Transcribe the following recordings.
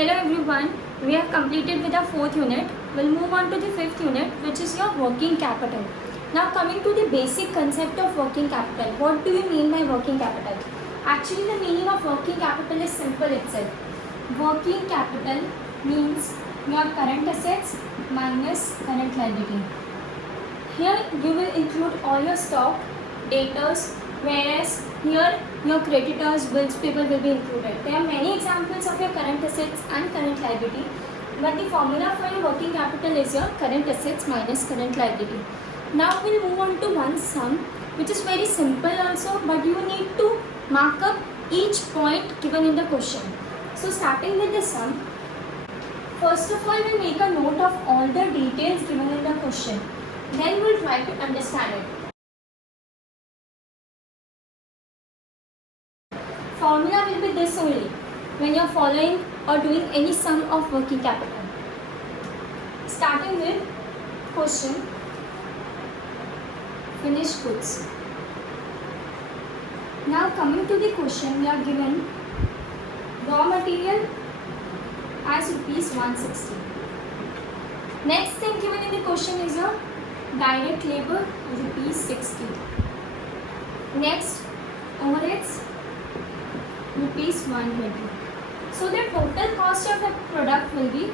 Hello everyone, we have completed with our fourth unit. We'll move on to the fifth unit, which is your working capital. Now coming to the basic concept of working capital. What do you mean by working capital? Actually the meaning of working capital is simple itself. Working capital means your current assets minus current liability. Here you will include all your stock, debtors, whereas here your creditors, bills payable will be included. There are many examples of your current assets and current liability, but the formula for your working capital is your current assets minus current liability. Now we'll move on to one sum, which is very simple also, but you need to mark up each point given in the question. So starting with the sum, first of all we'll make a note of all the details given in the question. Then we'll try to understand it. Formula will be this only when you are following or doing any sum of working capital. Starting with question, finished goods. Now coming to the question, we are given raw material as rupees 160. Next thing given in the question is your direct labor rupees 60. Next, overheads rupees 120. So the total cost of a product will be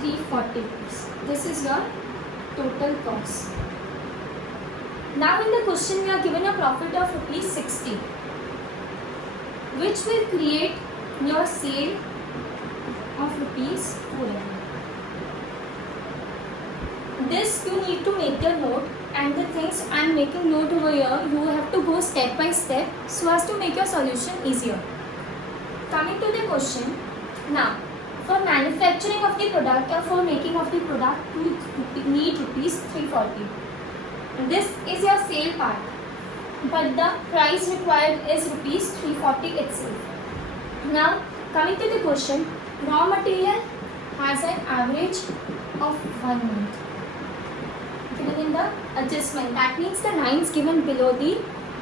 340 rupees. This is your total cost. Now in the question we are given a profit of rupees 60, which will create your sale of rupees 400. This you need to make your note, and the things I am making note over here, you have to go step by step so as to make your solution easier. Coming to the question, now for manufacturing of the product or for making of the product you need rupees 340. This is your sale part, but the price required is rupees 340 itself. Now coming to the question, raw material has an average of 1 month given in the adjustment. That means the lines given below the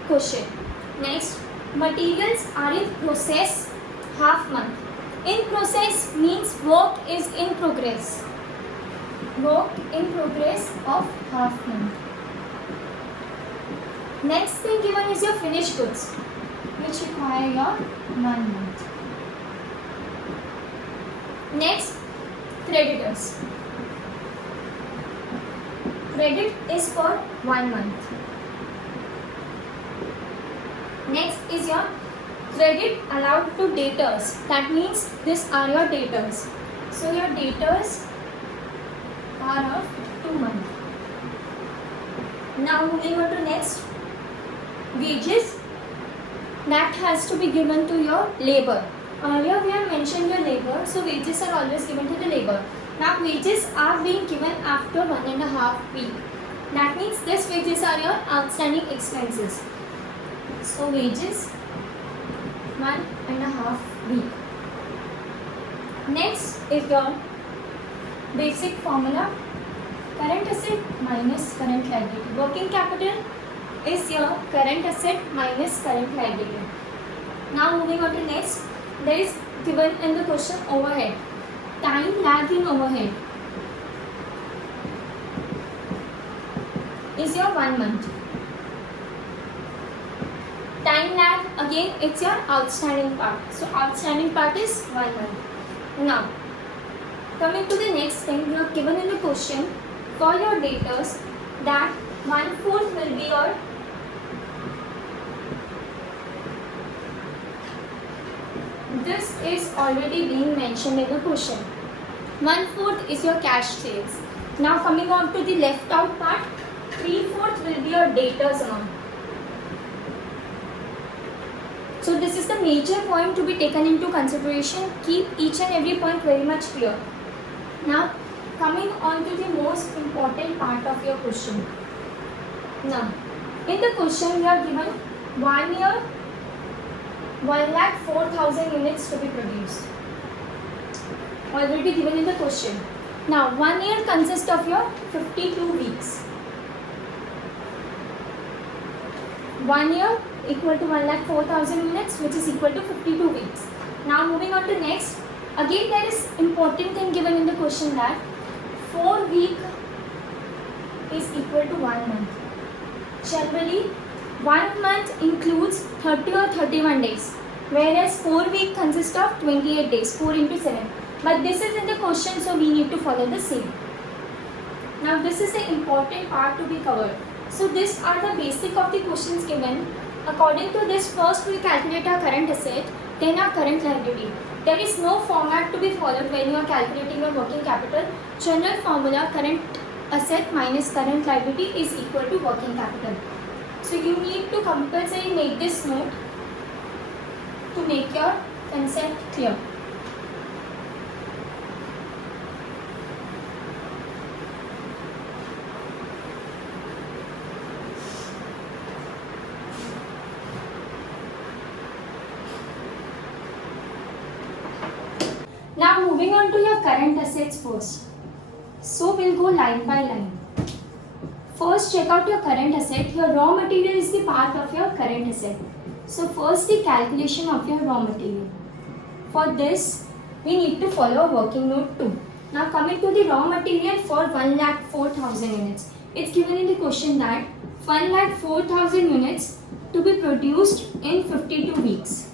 question. Next, materials are in process half month. In process means work is in progress. Work in progress of half month. Next thing given is your finished goods, which require your 1 month. Next, creditors. Credit is for 1 month. Next is your credit allowed to debtors. That means these are your debtors. So your debtors are of 2 months. Now moving on to next, wages. That has to be given to your labor. Earlier we have mentioned your labor, so wages are always given to the labor. Now wages are being given after 1.5 weeks. That means these wages are your outstanding expenses. So wages 1.5 weeks. Next is your basic formula, current asset minus current liability. Working capital is your current asset minus current liability. Now moving on to next, there is given in the question overhead. Time lag in overhead is your 1 month. Time lag again, it's your outstanding part. So outstanding part is 1 month. Now coming to the next thing, you are given in the question for your debtors that 1/4 will be your this is already being mentioned in the question. 1/4 is your cash sales. Now coming on to the left out part, 3/4 will be your debtors amount. So this is the major point to be taken into consideration. Keep each and every point very much clear. Now coming on to the most important part of your question. Now in the question we are given 1 year 1,04,000 units to be produced. Already given in the question. Now 1 year consists of your 52 weeks. 1 year equal to 1,04,000 units, which is equal to 52 weeks. Now moving on to next. Again there is important thing given in the question that 4 week is equal to 1 month. Generally 1 month includes 30 or 31 days, whereas 4 week consists of 28 days, 4 into 7. But this is in the question, so we need to follow the same. Now this is the important part to be covered. So these are the basic of the questions given. According to this, first we calculate our current asset, then our current liability. There is no format to be followed when you are calculating your working capital. General formula, current asset minus current liability is equal to working capital. So you need to compulsory make this note to make your concept clear. Now moving on to your current assets first. So we'll go line by line. First check out your current asset. Your raw material is the part of your current asset. So first the calculation of your raw material. For this we need to follow working note 2. Now coming to the raw material for 1,04,000 units. It's given in the question that 1,04,000 units to be produced in 52 weeks.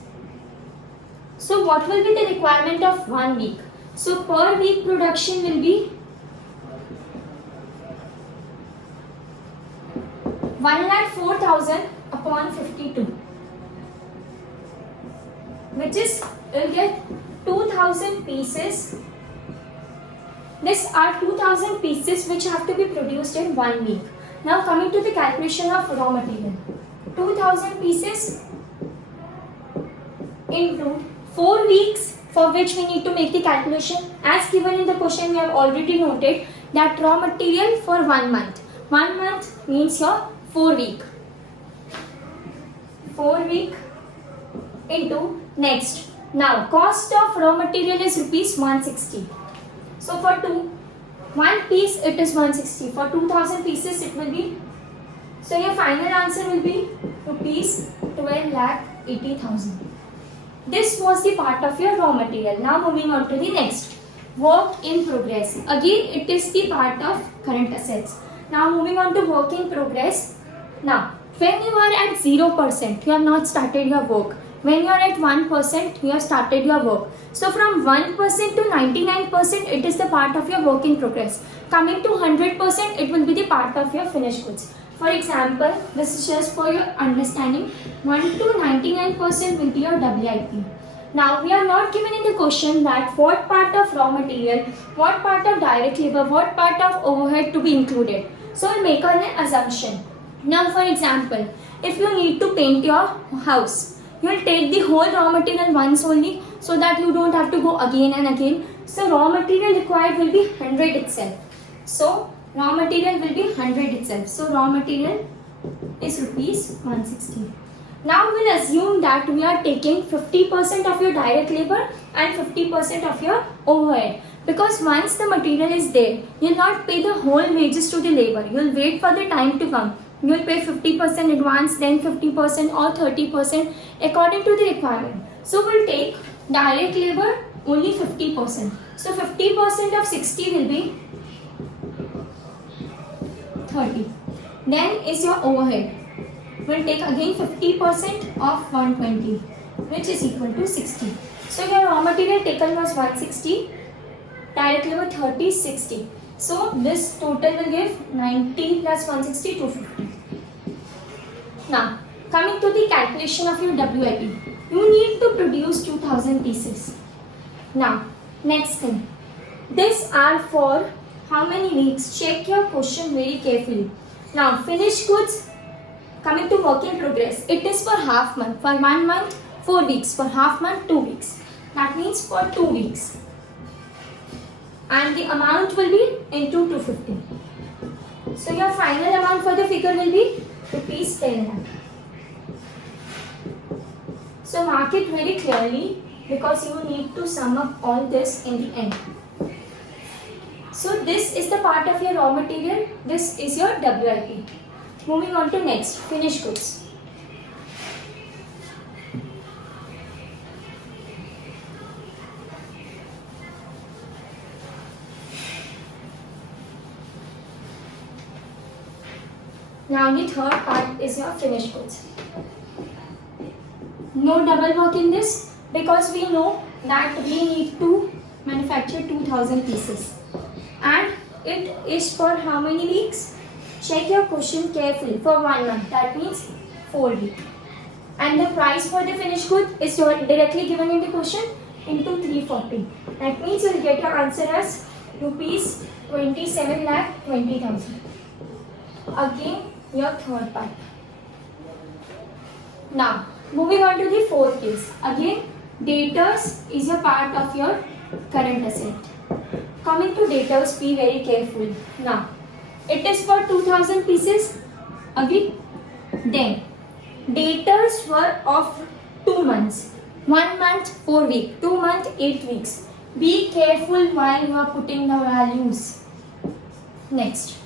So what will be the requirement of 1 week? So per week production will be 1,04,000 upon 52, which is, you'll get 2,000 pieces. These are 2,000 pieces which have to be produced in 1 week. Now coming to the calculation of raw material. 2,000 pieces into 4 weeks, for which we need to make the calculation. As given in the question, we have already noted that raw material for 1 month. 1 month means your 4 week. 4 week into next. Now cost of raw material is rupees 160. So for 1 piece it is 160. For 2,000 pieces it will be. So your final answer will be rupees 12,80,000. This was the part of your raw material. Now moving on to the next. Work in progress. Again it is the part of current assets. Now moving on to work in progress. Now when you are at 0%, you have not started your work. When you are at 1%, you have started your work. So from 1% to 99%, it is the part of your work in progress. Coming to 100%, it will be the part of your finished goods. For example, this is just for your understanding, 1 to 99% will be your WIP. Now we are not given in the question that what part of raw material, what part of direct labor, what part of overhead to be included. So we'll make an assumption. Now for example, if you need to paint your house, you will take the whole raw material once only, so that you don't have to go again and again. So raw material required will be 100 itself. So raw material will be 100 itself. So raw material is rupees 160. Now we'll assume that we are taking 50% of your direct labor and 50% of your overhead. Because once the material is there, you'll not pay the whole wages to the labor. You'll wait for the time to come. You'll pay 50% advance, then 50% or 30% according to the requirement. So we'll take direct labor only 50%. So 50% of 60 will be 30. Then is your overhead. We'll take again 50% of 120, which is equal to 60. So your raw material taken was 160, direct labor 30, 60. So this total will give 90 plus 160, 250. Now coming to the calculation of your WIP, you need to produce 2,000 pieces. Now next thing, these are for how many weeks? Check your question very carefully. Now finished goods, coming to work in progress, it is for half month. For 1 month, 4 weeks. For half month, 2 weeks. That means for 2 weeks. And the amount will be into 250. So your final amount for the figure will be rupees 10 lakh. So mark it very clearly, because you need to sum up all this in the end. So this is the part of your raw material. This is your WIP. Moving on to next, finished goods. Now the third part is your finished goods. No double work in this because we know that we need to manufacture 2000 pieces. And it is for how many weeks? Check your question carefully. For 1 month. That means 4 weeks. And the price for the finished good is directly given in the question into 340. That means you will get your answer as rupees 27,20,000. Again, your third part. Now, moving on to the fourth case. Again, debtors is a part of your current asset. Coming to debtors, be very careful. Now, it is for 2000 pieces. Agree? Then, debtors were of 2 months. 1 month, 4 weeks. 2 months, 8 weeks. Be careful while you are putting the values. Next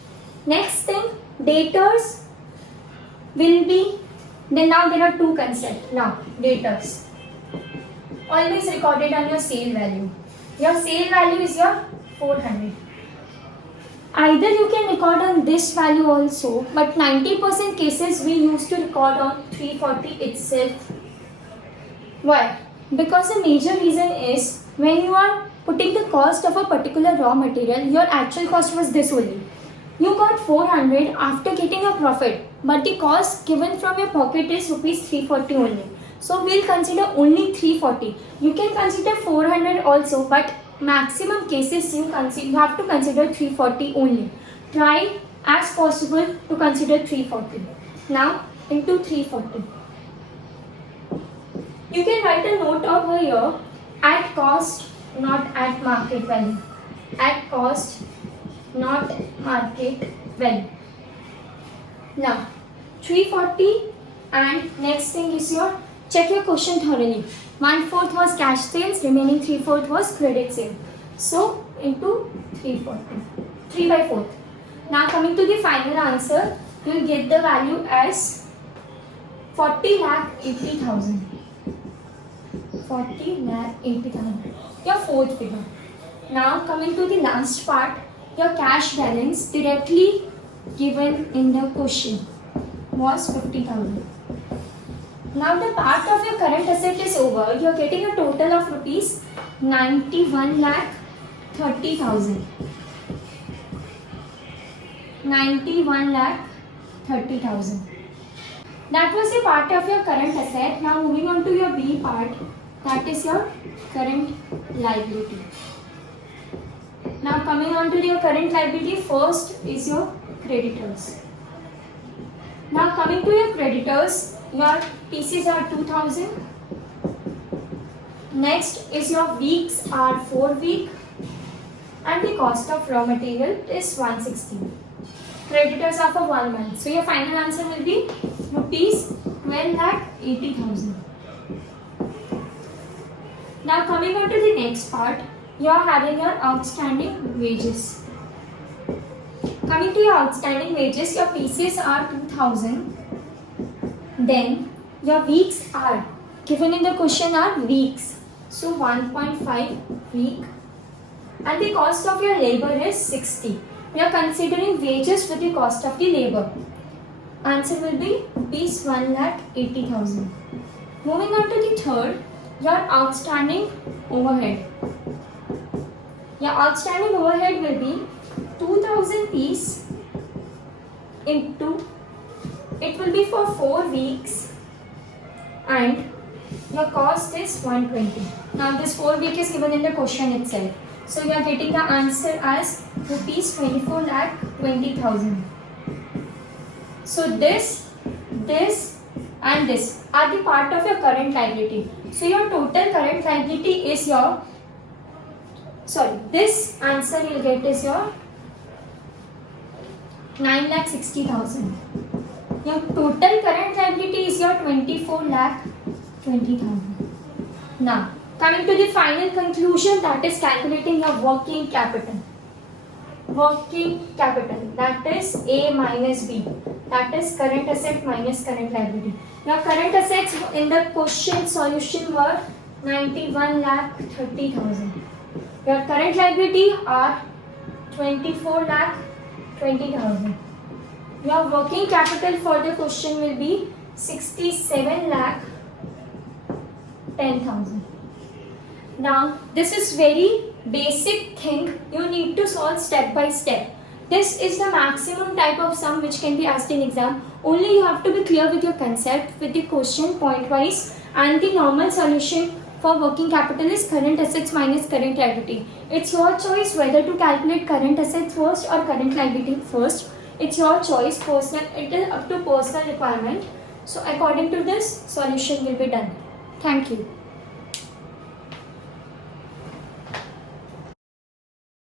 thing, debtors will be, then now there are two concepts. Now, debtors. Always recorded on your sale value. Your sale value is your 400. Either you can record on this value also, but 90% cases we used to record on 340 itself. Why? Because the major reason is when you are putting the cost of a particular raw material, your actual cost was this only. You got 400 after getting a profit, but the cost given from your pocket is rupees 340 only. So we'll consider only 340. You can consider 400 also, but maximum cases you have to consider 340 only. Try as possible to consider 340. Now into 340. You can write a note over here at cost, not at market value. At cost, not market value. Now 340 and next thing is your, check your question thoroughly. 1/4 was cash sales, remaining 3/4 was credit sale. So into 340, 3/4. Now coming to the final answer, you will get the value as 40,80,000. 40,80,000. Your fourth figure. Now coming to the last part, your cash balance directly given in the question was 50,000. Now the part of your current asset is over. You are getting a total of rupees 91,30,000. 91,30,000. That was the part of your current asset. Now moving on to your B part, that is your current liability. Now coming on to your current liability, first is your creditors. Now coming to your creditors, your pieces are 2000. Next is your weeks are 4 weeks and the cost of raw material is 160. Creditors are for 1 month. So your final answer will be rupees 12,80,000. Now coming on to the next part, you are having your outstanding wages. Coming to your outstanding wages, your pieces are 2000. Then your weeks are given in the question are weeks. So 1.5 week. And the cost of your labor is 60. We are considering wages with the cost of the labor. Answer will be rupees 1,80,000. Moving on to the third, your outstanding overhead. Your outstanding overhead will be 2000 piece into, it will be for 4 weeks and your cost is 120. Now this 4 week is given in the question itself. So you are getting the answer as rupees 24,20,000. So this and this are the part of your current liability. So your total current liability is your, this answer you'll get is your 9,60,000. Your total current liability is your 24,20,000. Now coming to the final conclusion, that is calculating your working capital. Working capital, that is A minus B, that is current asset minus current liability. Your current assets in the question solution were 91,30,000. Your current liability are 24,20,000. Your working capital for the question will be 67 lakh 10,000. Now this is very basic thing you need to solve step by step. This is the maximum type of sum which can be asked in exam. Only you have to be clear with your concept, with the question point wise, and the normal solution for working capital is current assets minus current liability. It's your choice whether to calculate current assets first or current liability first. It's your choice, personal. It is up to personal requirement. So according to this, solution will be done. Thank you.